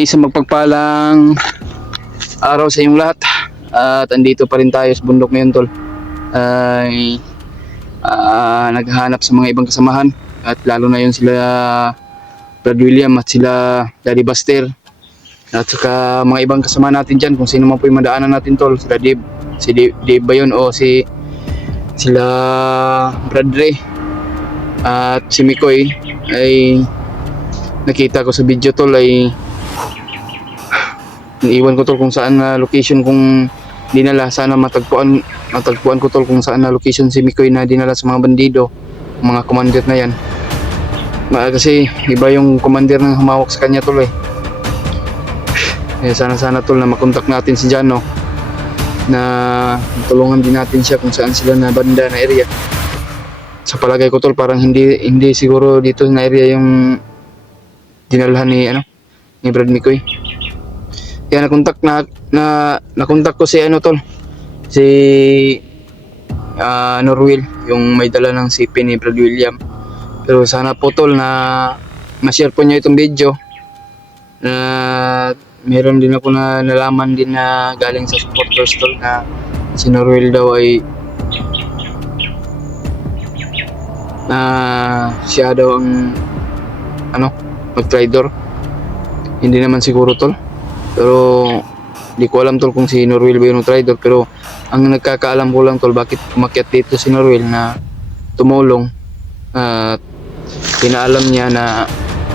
Isang magpagpalang araw sa inyong lahat, at andito pa rin tayo sa bundok ngayon, tol. Naghahanap sa mga ibang kasamahan, at lalo na yun sila Brad William at sila Daddy Buster, at saka mga ibang kasama natin dyan, kung sino man po yung madaanan natin, tol. Sila Dave, si Dave ba yun, o sila Brad Ray at si Mikoy. Ay nakita ko sa video, tol, ay iwan ko, tol, kung saan na location kung dinala. Sana matagpuan ko, tol, kung saan na location si Mikoy na dinala sa mga bandido, mga commander na yan. Kasi iba yung commander na humawak sa kanya, tol, eh. Sana, tol, na makontak natin si Jano, na tulungan din natin siya kung saan sila na banda na area. Sa palagay ko, tol, parang hindi siguro dito na area yung dinalhan ni Brad Mikoy. Kaya nakontak ko si tol, si Norwil, yung may dala ng CP ni Brad William. Pero sana po, tol, na ma-share po niya itong video, na meron din ako na nalaman din na galing sa supporters, tol, na si Norwil daw ay siya daw ang mag-traitor. Hindi naman siguro, tol, pero di ko alam, tol, kung si Norwil ba yung traitor. Pero ang nagkakaalam ko lang, tol, bakit umakyat dito si Norwil na tumulong, at pinaalam niya na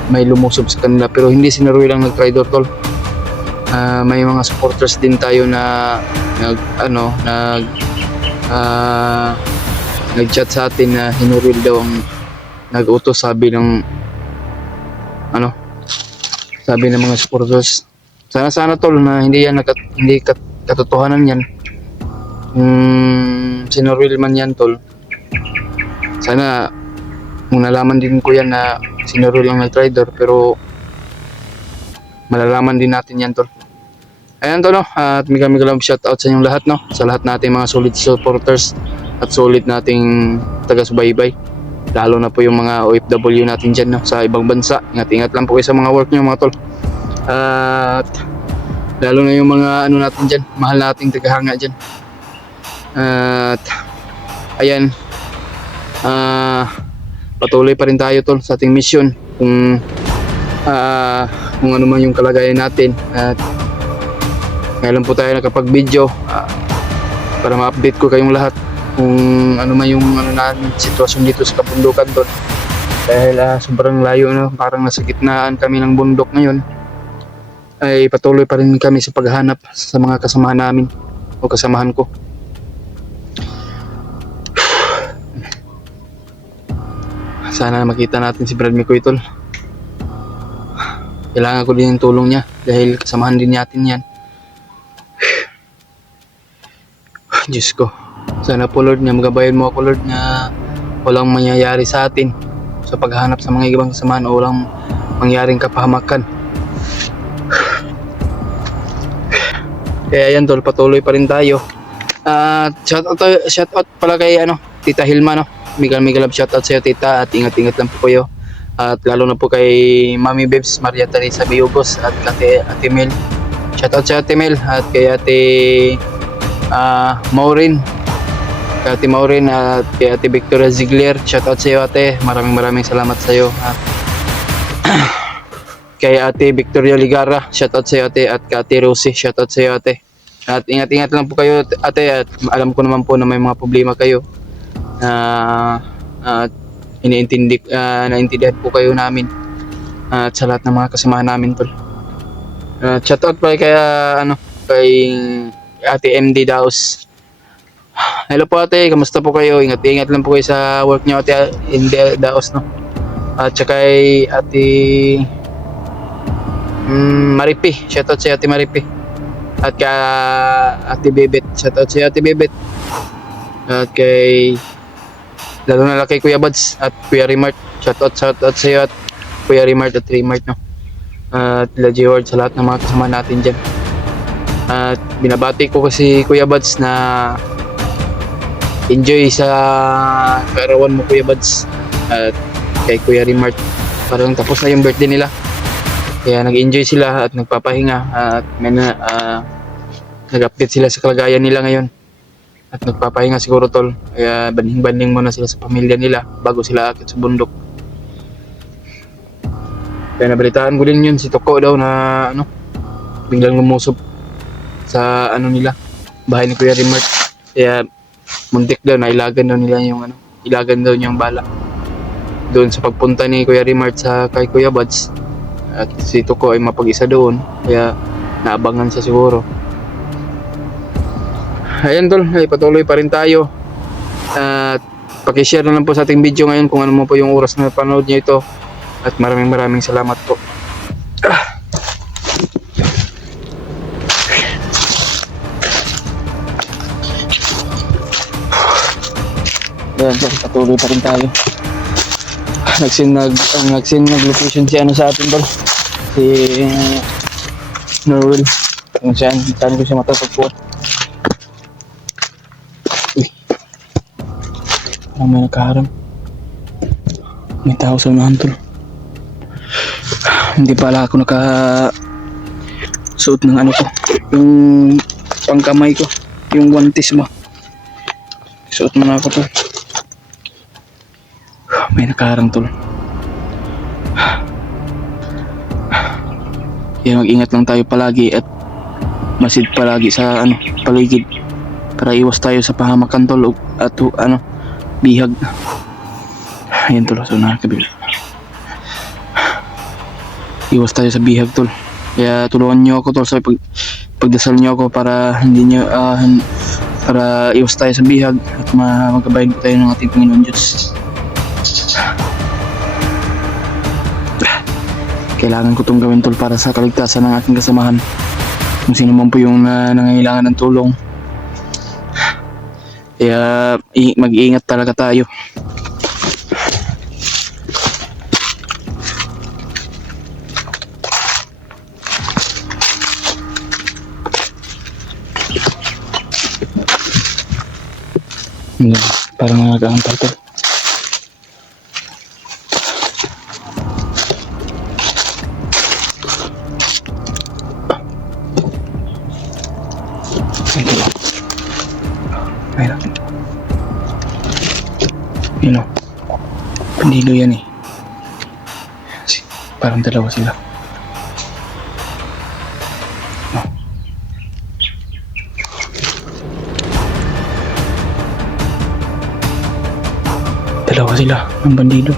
may lumusob sa kanila. Pero hindi si Norwil ang nag-traitor, tol. May mga supporters din tayo na nag-chat sa atin na si Norwil daw ang nag-utos, sabi ng mga supporters. Sana, tol, na hindi katotohanan yan. Si Norwil man yan, tol. Sana kung nalaman din ko yan na si Norwil ang nag-traitor, pero malalaman din natin yan, tol. Ayan, tol, no? At mega love shoutout sa inyong lahat, no? Sa lahat nating mga solid supporters at solid nating taga-subaybay. Lalo na po yung mga OFW natin dyan, no? Sa ibang bansa. Ingat lang po kayo sa mga work nyo, mga tol. At lalo na yung mga natin dyan, mahal nating tagahanga dyan. At ayan, patuloy pa rin tayo, tol, sa ating mission. Kung ano man yung kalagayan natin. At ngayon po tayo nakapag-video para ma-update ko kayong lahat kung ano man yung sitwasyon dito sa kabundukan, tol. Dahil sobrang layo na, parang nasa gitnaan kami ng bundok ngayon. Ay patuloy pa rin kami sa paghahanap sa mga kasamahan namin o kasamahan ko. Sana makita natin si Brad Mikoy, tol. Kailangan ko din yung tulong niya dahil kasamahan din natin yan. Diyos ko, sana po, Lord, na magabayan mo ako, Lord, na walang mangyayari sa atin sa paghahanap sa mga ibang kasamahan, o walang mangyaring kapahamakan. Kaya yan, tol, patuloy pa rin tayo. Shoutout pala kay Tita Hilma, no? Mega love shoutout sa iyo, tita, at ingat lang po kayo. At lalo na po kay Mami Bebs Maria Teresa Biogos at Ate Mel. Shoutout sa Ate Mel at kay Ate Maureen. Kay Ate Maureen at kay Ate Victoria Ziegler. Shoutout sa iyo, ate. Maraming salamat sa iyo. At kay Ate Victoria Ligara, shoutout sa iyo, ate. At kay Ate Rosie, shoutout sa iyo, ate. At ingat lang po kayo, ate. At alam ko naman po na may mga problema kayo. At naintindihan po kayo namin at sa lahat ng mga kasamahan namin, tol. Shoutout pa kay Ate MD Daos. Hello po, ate, kamusta po kayo? Ingat lang po kayo sa work niyo, Ate MD Daos, no? At saka kay Ate Maripi. Shoutout si Ate Maripi. At kay Ate Bebet. Shoutout si Ate Bebet. At kay lalo na kay Kuya Buds at Kuya Remart. Shoutout sa iyo at Kuya Remart at Remart, no. At Laji Ward sa lahat ng mga kasama natin dyan. At binabati ko kasi Kuya Buds na enjoy sa kaarawan mo, Kuya Buds. At kay Kuya Remart, parang tapos na yung birthday nila. Kaya nag-enjoy sila at nagpapahinga at nag-update sila sa kalagayan nila ngayon. At nagpapahinga siguro, tol. Kaya banding-banding muna sila sa pamilya nila bago sila akit sa bundok. Kaya nabalitaan ko din yun, si Toko daw na biglang lumusob sa nila, bahay ni Kuya Remart. Kaya muntik daw, nailagan daw nila yung ilagan daw niyang bala doon sa pagpunta ni Kuya Remart sa kay Kuya Buds. At si Toko ay mapag-isa doon, kaya naabangan siya siguro. Ayan, tol, ay patuloy pa rin tayo. At pakishare na lang po sa ating video ngayon kung ano mo po yung oras na panood niyo ito. At maraming salamat po. Ayan, tol, patuloy pa rin tayo. Nag-send location si sa atin, tol. Si Norwell. Kung saan ko siya matapagpuan. Uy. Parang may nakaharang. May tao sa unahan, tol. Hindi pala ako suot ng ko. Yung pangkamay ko. Yung guantes mo. Suot mo na ako, tol. May nakaharang, tol. Kaya mag-ingat lang tayo palagi at masid palagi sa paligid para iwas tayo sa pahamakan, tol, at bihag. Ayan, tol, so nakakabila. Iwas tayo sa bihag, tol. Kaya tulungan niyo ako, tol, sa pagdasal niyo ako para para iwas tayo sa bihag at magabayan po tayo ng ating Panginoon Diyos. Kailangan ko itong gawin, tol, para sa kaligtasan ng aking kasamahan. Kung sino man po yung nangangailangan ng tulong. Kaya mag-iingat talaga tayo. Parang nakakaantal, tol. Ayun. Yun o. Pandilo yan eh. Parang dalawa sila. Oh. Dalawa sila ng bandido.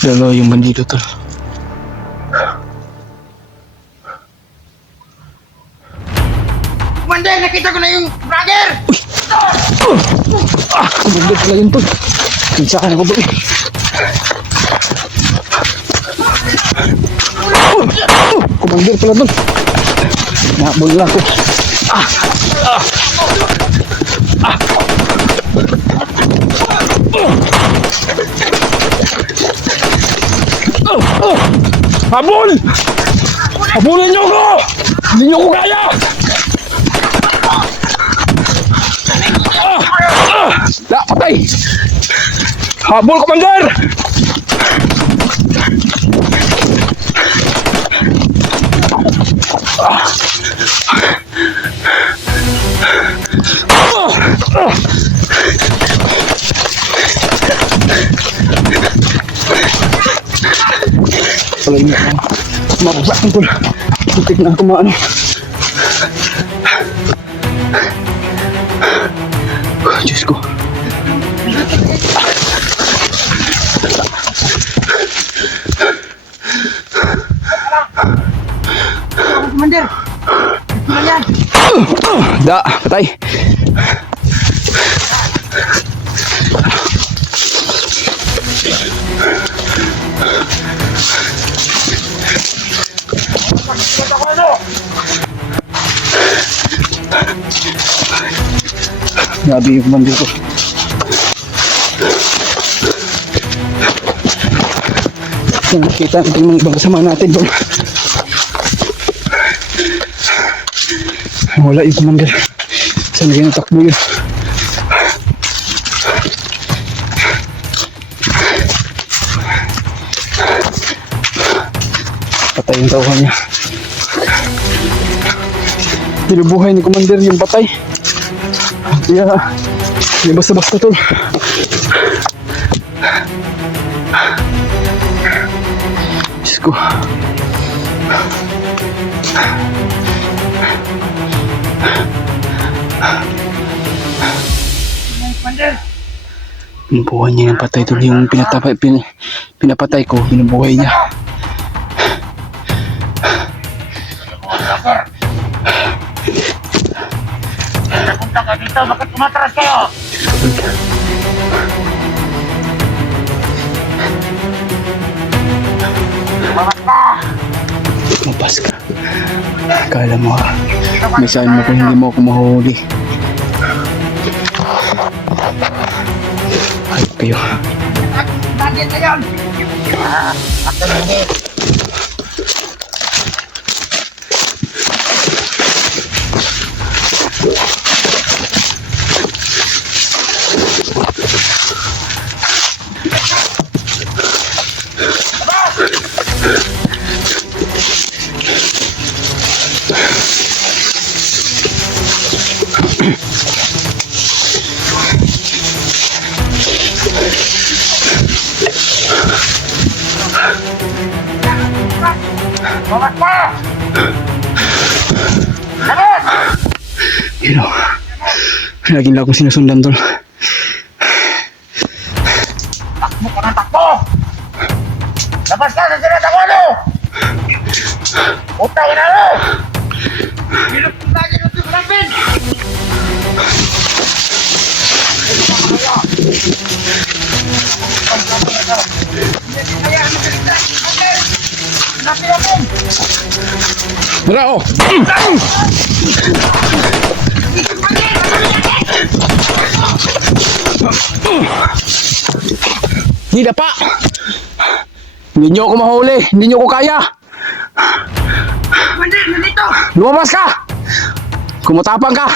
Dalawa yung bandido, tol. Commander, nakita ko na yung brother! Kumagod pala yun, tol. Kinsakan ako, bro. Kumagod pala, tol. Nakabol lang ako. Habol! Habulin niyo ako! Hindi niyo ko kaya! Patay! Habol, Commander! Pala yun ako. Mababak ko na. Butik na ako maano. Diyos ko. Commander! Commander! Da, patay. Grabe yung commander ko. Yan, nakita natin yung mga ibang kasama natin doon. Wala yung commander. Saan lagay ng takbo yun? Patay yung tauhan niya. Tinubuhay ni commander yung patay. Kaya, hindi basta-basta tol. Diyos ko. Commander! Binubuhay niya yung patay tol. Yung pinapatay ko, binubuhay niya. Napunta ka dito, bakit tumatras kayo? Mapas ka. Akala mo ha. Misahin mo kung hindi mo ako mahuli. Hayop kayo. Bagay na yun! Ako hindi. Bawas pa! Labas! You know, lagi lang akong sinusundan tol. Takbo ka ng takbo! Labas ka sa sinatawa mo! Utang na mo! Pinupunta niyo ng namin! Tara oh! Hindi pa! Hindi nyo ako mahuli! Hindi nyo ako kaya! Commander, nandito! Lumabas ka! Kumutapang ka!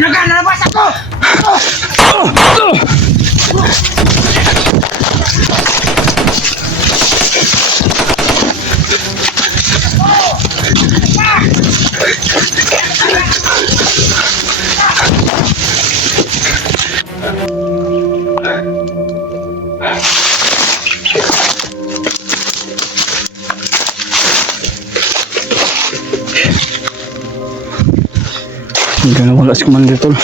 Nalabas ako! Hindi na wala si Commander tol.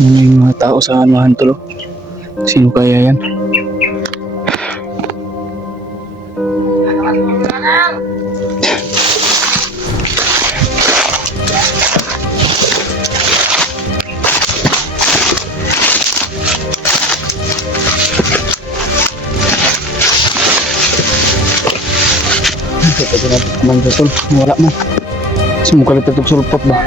Ano yung mga tao sa anuhan tol? Sino kaya yan? Ito na Commander tol. Wala man. Sumukalit ito sulpot ba?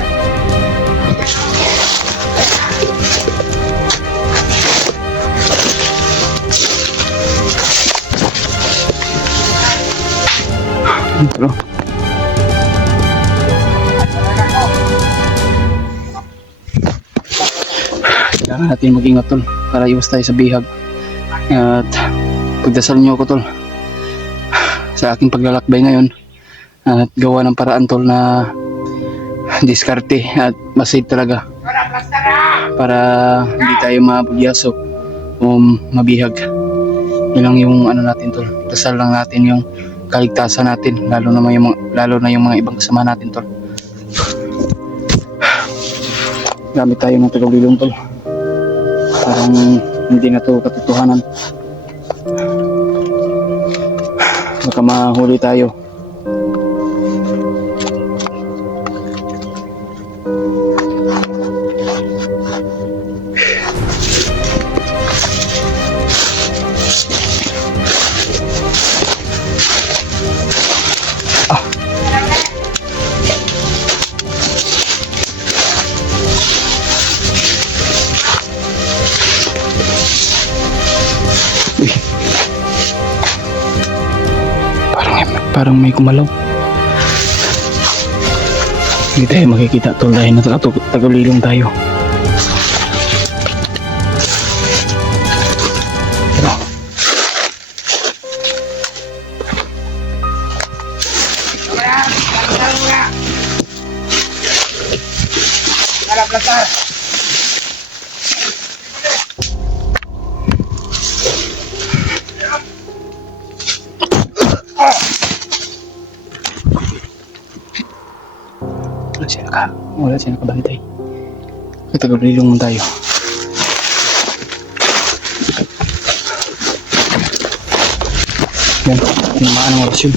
Ito. Kailangan natin mag-ingat tol para iwas tayo sa bihag. At pagdasal niyo ako tol sa aking paglalakbay ngayon at gawa ng paraan tol na diskarte at masave talaga para hindi tayo mabugyaso o mabihag. Yun lang yung ano natin tol. Dasal lang natin yung kaligtasan natin lalo na yung mga ibang kasama natin tol. Gamit tayo ng tulong tol. Parang hindi na to katotohanan. Baka mahuli tayo. parang may kumalaw. Hindi tayo makikita tol dahil natagulilong tayo. Pero, Harap lantar. wala siya nakabantay. Natagulilong mo tayo. Yan, tinamaan ang oras yun.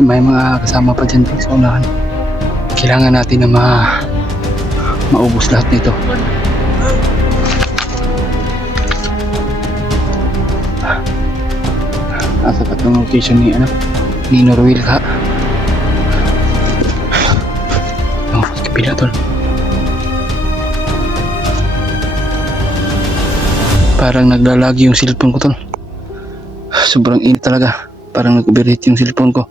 May mga kasama pa dyan sa unahan. Kailangan natin na maubos lahat nito. Nasa tatlong location ni Norwil ka. Oh, kapila tol. Parang naglalagi yung cellphone ko tol. Sobrang init talaga. Parang nag-overheat yung cellphone ko.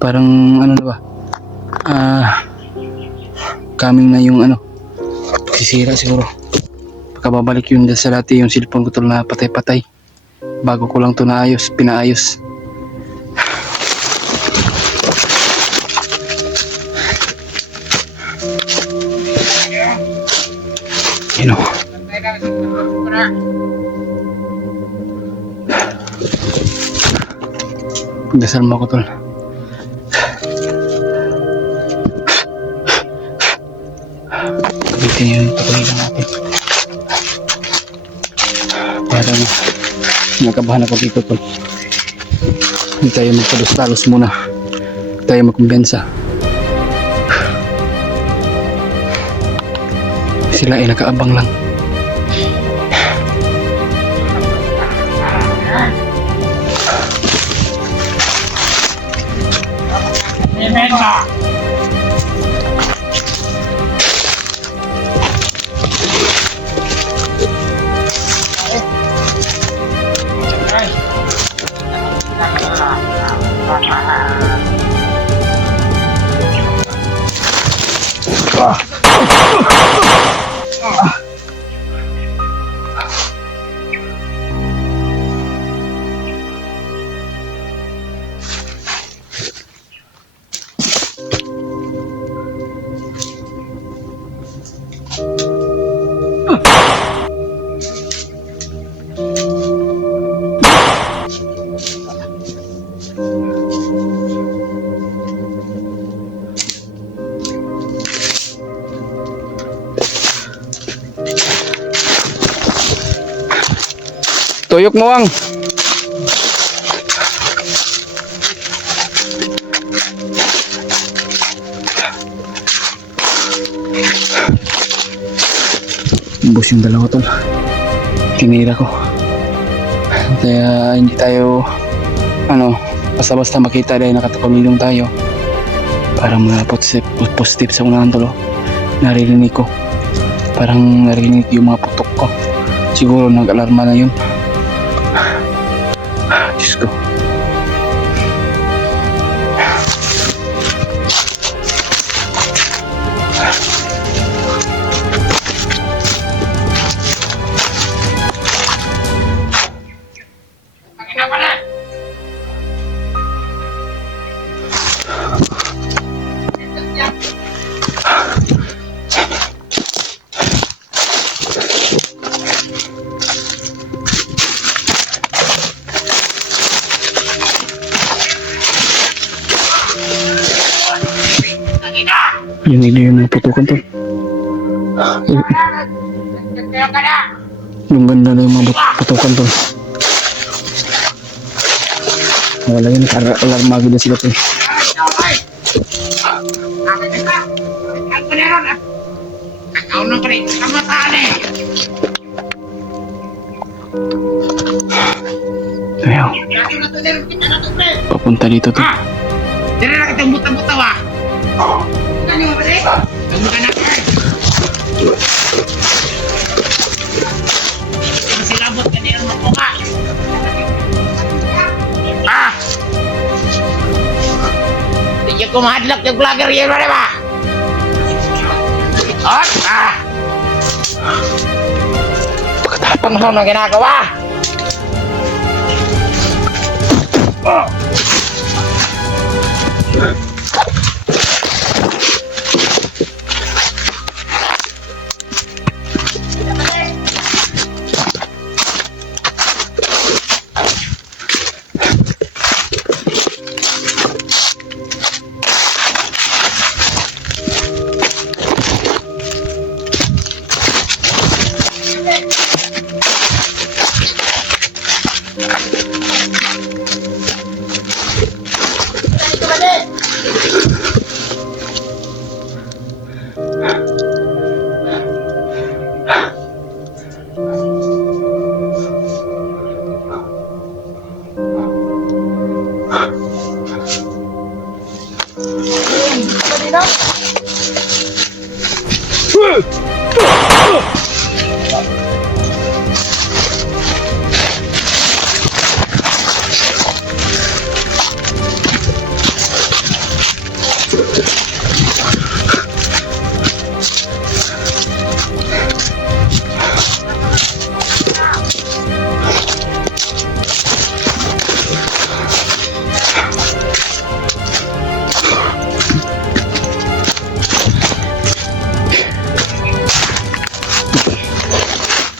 Parang ano na ba? Coming na yung sisira siguro. Pagkababalik yun sa dati yung cellphone ko tol na patay-patay. Bago ko lang to pinaayos. You know. Pagdasal mo ako tol. Gamitin yun yung pagkahilang natin. Parang nakabahan ako dito tol. Hindi tayo magpalos-talos muna. Hindi tayo magkumbensa. Sila ay nakaabang lang. Remember. Tuyok mo ang. Ubus yung dalawa tol. Tinira ko. Kaya hindi tayo basta-basta makita dahil nakatapamilong tayo. Parang mga positive sa unahan tol. Naririnig ko. Parang narinig yung mga putok ko. Siguro nag-alarma na yun. Diyos ko. Yung ilo yung naputukan tol. Yung ganda na yung mga putukan tol. Wala yun, alarmado na sila tol. Ay! Nakakita ka! Ang paneron at ikaw nang palit kamataan eh! Ayaw, Kaya na ito din kita na ito, pre! papunta dito tol. Ha? Dire na kitang buta-buta wa! Ano mo ba eh? Ang mga anak eh! Ang silabot ka niyan mo po ka! Ah! Hindi ko mahadlak yung vlogger yan ba ba? At! Ah! Pagkatapang mo na ginagawa! Oh!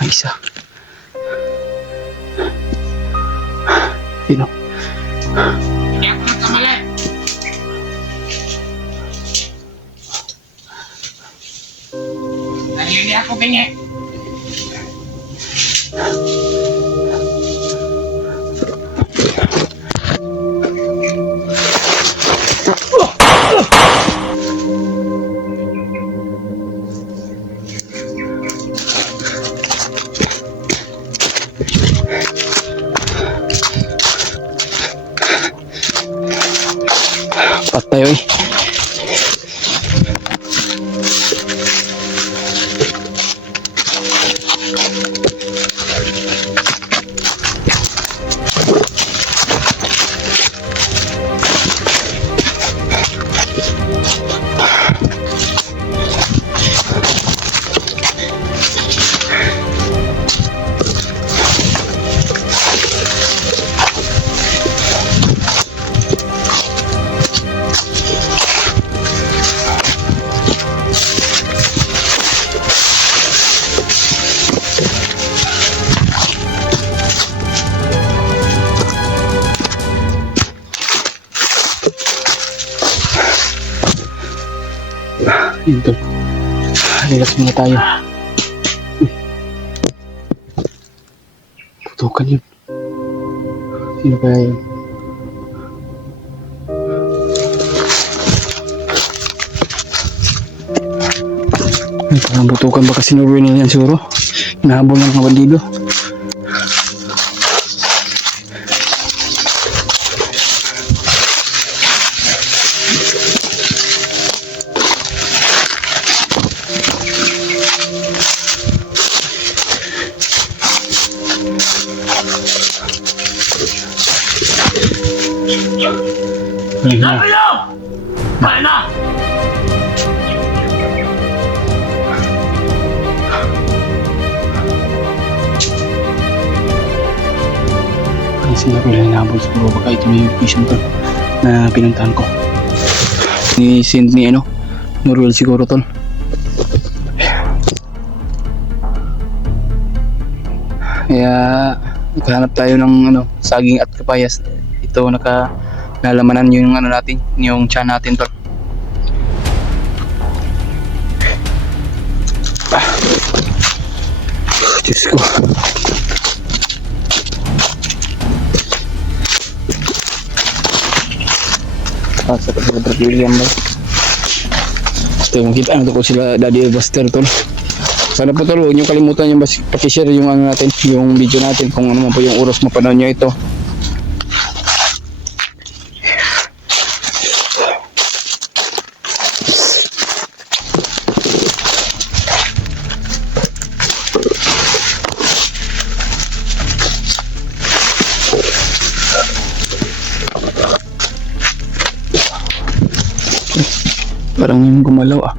May isa. Sino? Hindi ako nagkamali! Dahil hindi ako bingi! Patay oy. Yun tol. Relax muna tayo. Putukan yun. Sino kaya yun? Ay, parang butukan ba kasi ni Ruin yan siguro? Hinahabol ng mga bandido. Ayun na. Napilo! Kaya na! Ay, sila ko lang nahabol siguro baka ito may location tol na pinuntahan ko. Ni-send ni ano, Noruel siguro tol. Kaya naghahanap tayo ng ano, saging at kapayas. Ito nalamanan yung ano natin, yung tiyan natin tol. Diyos ko. Pasok sa Brother William ba? Ito yung kita ko sila Daddy Buster tol. Sana po tol, huwag nyo kalimutan yung pakishare yung ano natin, yung video natin kung ano man po yung oras mapanood nyo ito. Parang yung gumalaw ah.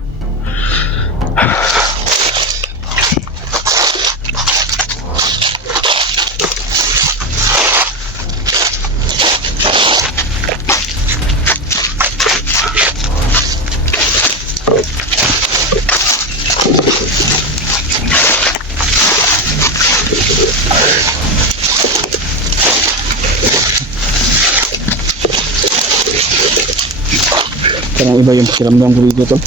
Parang iba yung pakiramdam ko dito tol.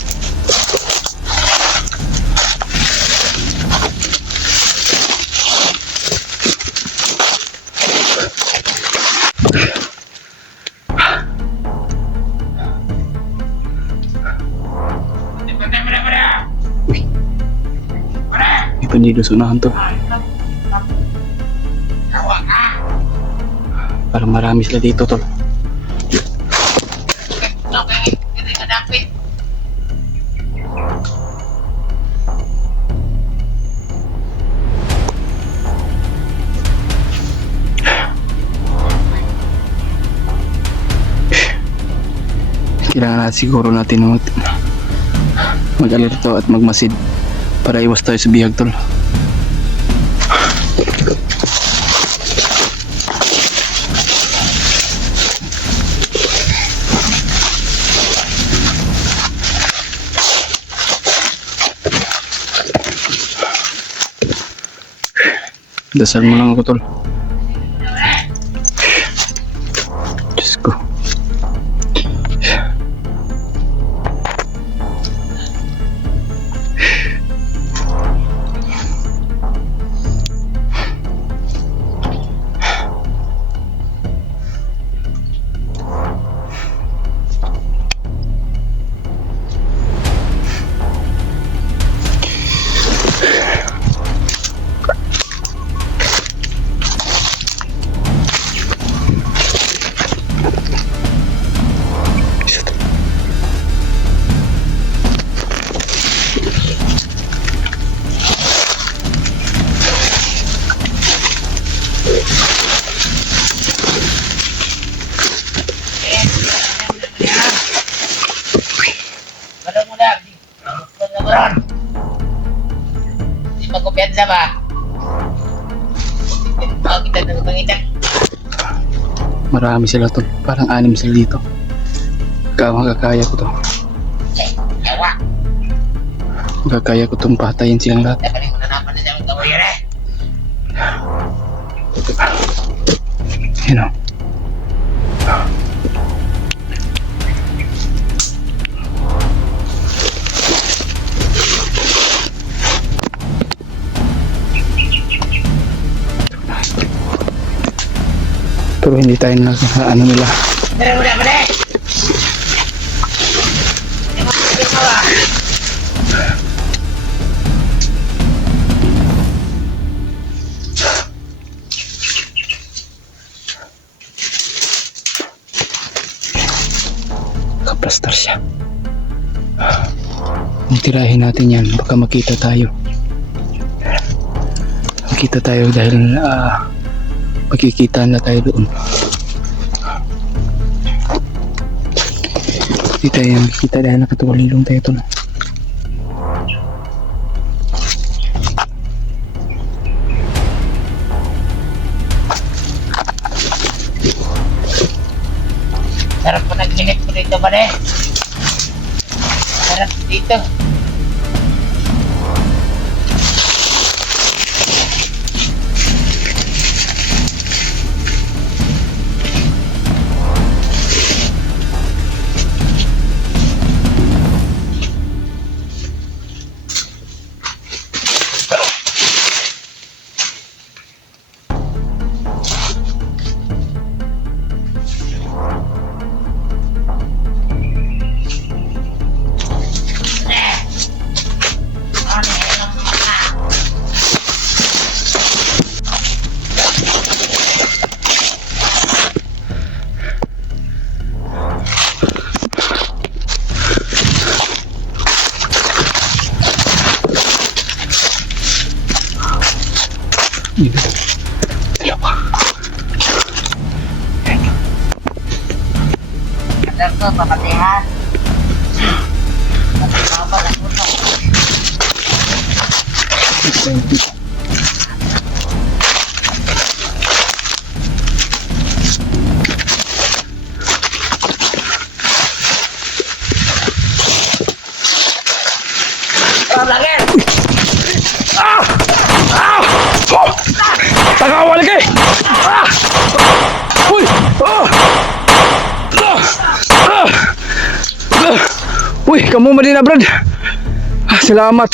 Uy, may bandido sa unahan to. Parang marami sila dito tol. Okay, hindi ka dapat. Kailangan natin siguro natin mag-alerto at magmasid para iwas tayo sa bihag tol. Dasal mo lang ako tol. Diyos ko. Balon mo lang. Di magkumpiyansa ba? Oh, kita na pangita. Marami sila tol. Parang 6 sila dito. Magkakaya ko to. Yawa. Magkakaya ko tong patayin silang lahat. Dapat mo na naman na siya magtawo yun eh. Yun o. Pero hindi tayo na ano nila. Tara mo na, pare! Di mo ba? Kaplastar siya. Kung tirahin natin yan, baka makita tayo. Makita tayo dahil makikita na tayo doon. Hindi tayo makikita dahil nakatuwalilong tayo doon. Sarap po nag-init po dito, pare. Sarap dito. Dalawa. Alam ko, papatihan. Mababa na po na. Tagawa lagi! Ah! Uy! Ah! Ah! Ah! Ah! Uy, kamu madina Brad. Ah, salamat.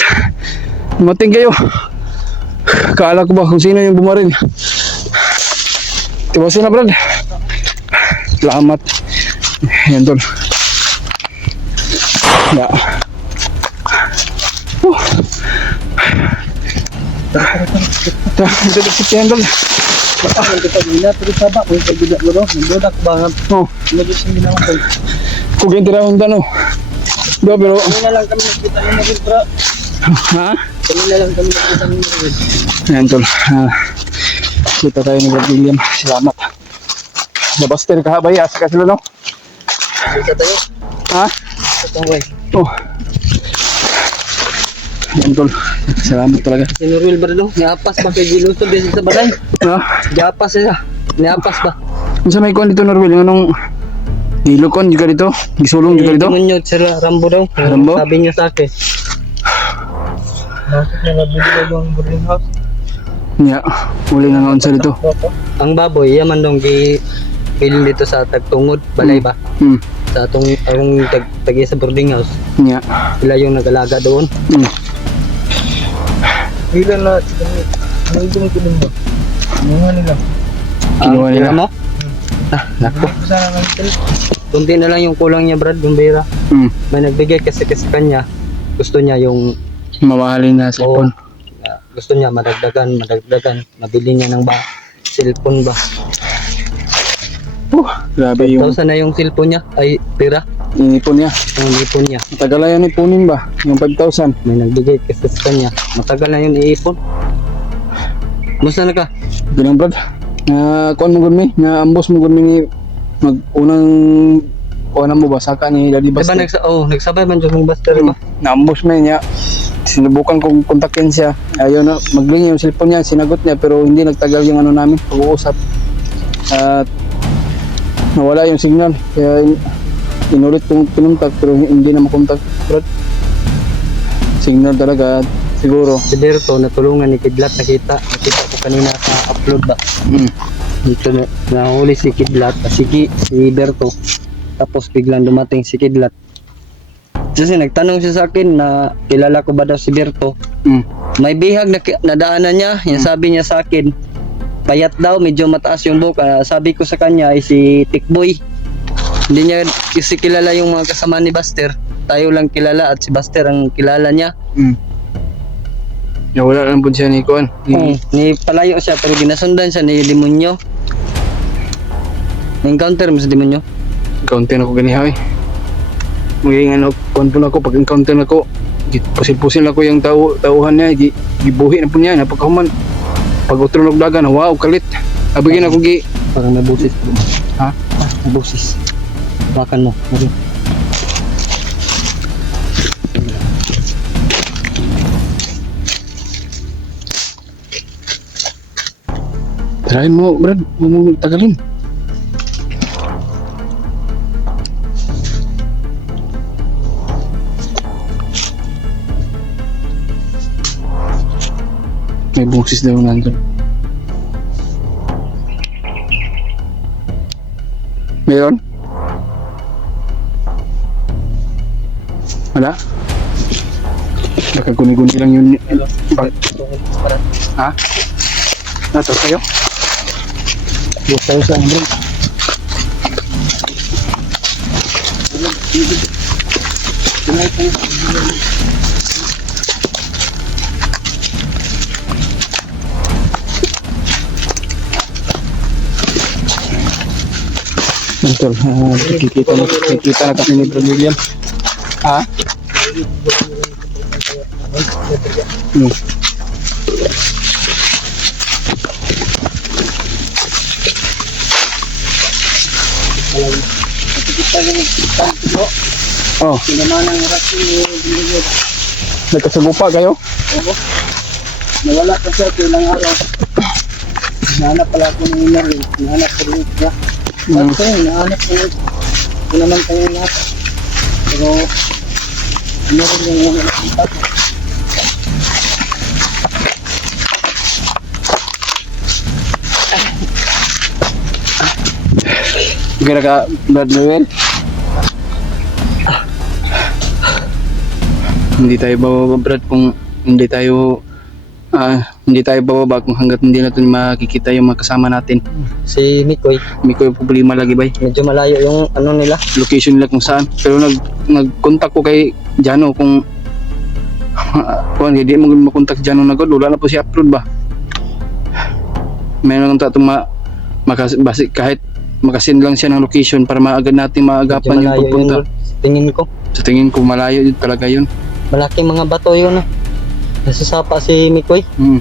Mating kayo. Kala ko ba kung sino yung bumaril. Tiwasin na Brad. Salamat. Yan tol. Ya. Ito dito yan tol. Oh, kung ganito na ang tanong. Diba pero... Ha? Ayan tol. Kita tayo ni Brad William. Salamat. Labas tayo kahabay. Asa ka sila no? Ha? Oh. Ayan tol. Salamat talaga. Sinuril ba rin? Niapas ba kay Giluto din sa balay? Ha? Diapas siya. Niapas ba? Kung sa may kuhan dito Norwell, yung anong nilokon juga dito, gisulong juga dito. Demonyo sila Rambo daw. Rambo? Sabi niya sa akin. Bakit na nabili daw yung boarding house? Nya, uli na nga unsa dito. Ang baboy, yaman dong bilin dito sa Tagtungod, balay ba? Sa atong tagi sa boarding house. Nya. Sila yung nag-alaga doon. Ilan na, ano yung kinuha mo? Kinuha nila. Kinuha nila? Mo? Ah, nako. Kunti na lang yung kulang niya, Brad, yung bira. May nagbigay kasi kanya. Gusto niya yung Mamahalin na cellphone. gusto niya madagdagan, mabili niya ng cellphone ba. Grabe yung 1,000 na yung cellphone niya, ay pera, inipon niya. ang ipon niya. Matagal na yun ipunin ba? Yung 5,000. May nagbigay kasi sa kanya, matagal na yun iipon. Musta na ka? Bilang Brad. Kuhan mo gumi, na ambos mo gumi ni mag-unang kuhan mo ba? Saka ni Daddy Diba Buster. nagsabay man dyan yung Buster ba? Na-ambos mo niya. Sinubukan kong kontakin siya. Ayaw na, maglingi yung cellphone niya, sinagot niya pero hindi nagtagal yung ano namin, pag-uusap. At nawala yung signal. Kaya inulit kong pinuntak pero hindi na makontak. Brad. Signal talaga siguro. Si Berto, natulungan ni Kidlat, nakita ko kanina sa upload ba? Dito nahuli si Kidlat, si Berto. Tapos biglang dumating si Kidlat. Kasi nagtanong siya sa akin na kilala ko ba daw si Berto. May bihag na nadaanan niya, yung sabi niya sa akin, payat daw, medyo mataas yung buhok. Sabi ko sa kanya ay si Tikboy. Hindi niya kasi kilala yung mga kasama ni Buster. Tayo lang kilala at si Buster ang kilala niya. Wala lang po siya ni Kuan. Ni palayo siya pero ginasundan siya ni Demonyo. Encounter mo sa Demonyo? Encounter na ko ganiha eh. Magiging ano, kuan po na ako, pag encounter na ko, pusil-pusil ako yung tauhan niya, gibuhi na po niya, napakahuman. Pag utronog dagan, wow, kalit. Abigin ako Parang may busis. Ha? May busis. Bakan mo. Okay. Tirahin mo, Brad, huwag mo tagalin. May bungsis daw nandun. Meron? Wala? Baka guni-guni lang yun. Ha? Nato kayo? Gusto ko sa Andrew. Betul, kita na kami ni Bro William. Ha? Oh, Pinamanang oras yung binigyan. nagkasugupa kayo? Nawala ka siya, ilang araw. Nahanap pala ako ng inarin. Nahanap ko rin siya. Ba't ko yun, nahanap ko rin. Ito naman tayo lahat. Pero, ano rin yung mga nakita ko. Kira ka, Brad Noel? Hindi tayo bababa, Brad, kung hindi tayo bababa kung hanggat hindi natin makikita yung mga kasama natin. Si Mikoy, May ko yung problema lagi ba? medyo malayo yung ano nila. Location nila kung saan. Pero nag-contact ko kay Jano kung kung hindi mo makontak si Jano na god, wala na po si upload ba? Meron nang tatong basic kahit makasin lang siya ng location para maagad natin Medyo maagapan yung malayo yun. pagpunta. Tingin ko. Sa tingin ko malayo yun talaga yun. Malaking mga bato yun. Nasusapa si Mikoy. Mm.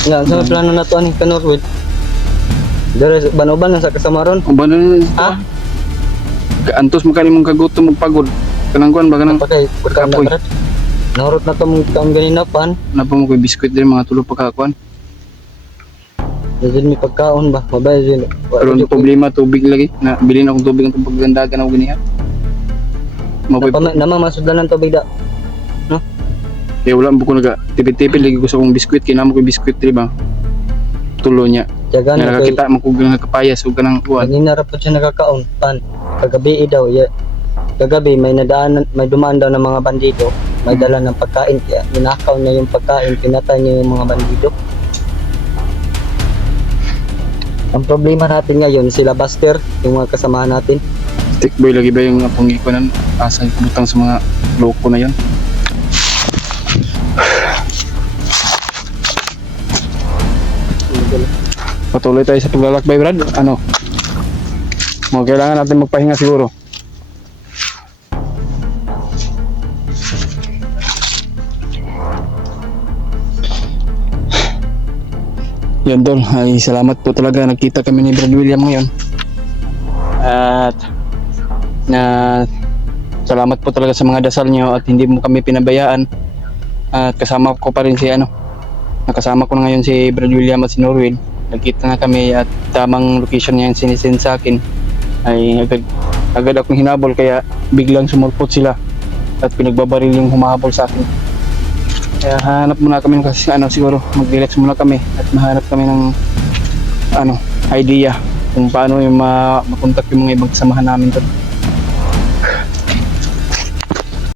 Nga, sa plano na to ani ka Norwood. Dere banoban na sa kasamaron. O ba na Ha? antos mo kanimong kagutom magpagod. Kanang kuan ba kanang Napakay, pagkaon Kapoy. na brad. Nahurot na to mong kaon ganina pan. napa mo koy biskwit din mga tulo pagkakuan. Dili mi pagkaon ba? Mabay din. Pero ang problema tubig lagi na bilhin akong tubig ang paggandagan ako ganiha. Mapoy Namang masudlan ng tubig da. kaya wala mo ko naga tipid-tipid lagi ko sa akong biskwit kaya namo koy biskwit di ba. Tulo niya. Jaga Na na koy. nakakita mo kog nakapayas ug kanang kuan. Kanina ra po siya nakakaon pan. Kagabi daw ya. Kagabi may dumaan daw ng mga bandido. May dala ng pagkain kaya ninakaw niya yung pagkain, pinatay niya yung mga bandido. Ang problema natin ngayon sila Buster, yung mga kasamahan natin. Stick boy lagi ba yung apong ikuanan asa butang sa mga loko na yan. Patuloy tayo sa paglalakbay, Brad. Ano? Kailangan natin magpahinga siguro. Yan Tol, ay salamat po talaga. Nagkita kami ni Brad William ngayon. At salamat po talaga sa mga dasal niyo at hindi mo kami pinabayaan. At kasama ko pa rin si nakasama ko na ngayon si Brad William at si Norwin. Nagkita na kami at tamang location niya yung sinisend sa akin. Ay agad akong hinabol kaya biglang sumulpot sila at pinagbabaril yung humahabol sa akin. Kaya hanap muna kami kasi siguro mag-relax muna kami at mahanap kami ng idea kung paano yung makontak yung mga ibang kasamahan namin doon.